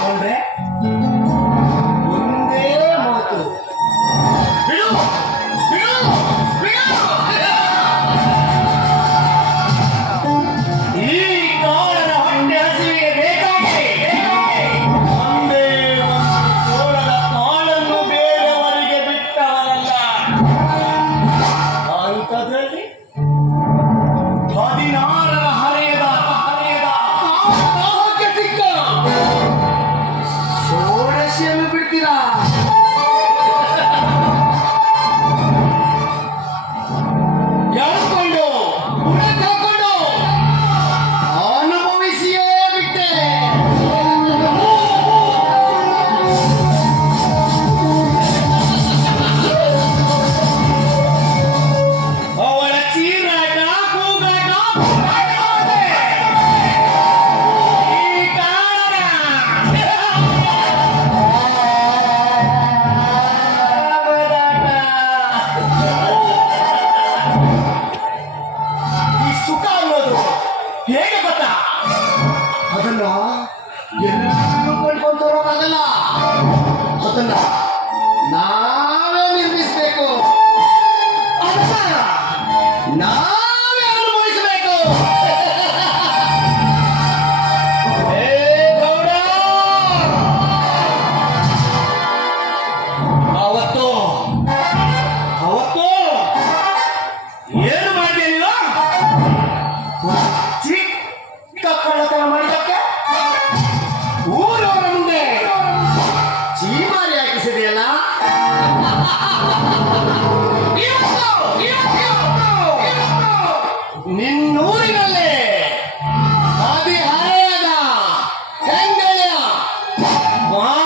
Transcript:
சொல்றேன் ಎಲ್ಲರೂ ಪಡ್ಕೊಂಡು ತರೋಕ್ಕಾಗಲ್ಲ ಅದನ್ನ ನಾವೇ ನಿರ್ಮಿಸಬೇಕು. ನಾವೇ ಅನುಭವಿಸಬೇಕು. ಅವತ್ತು ಅವತ್ತು ಏನು মা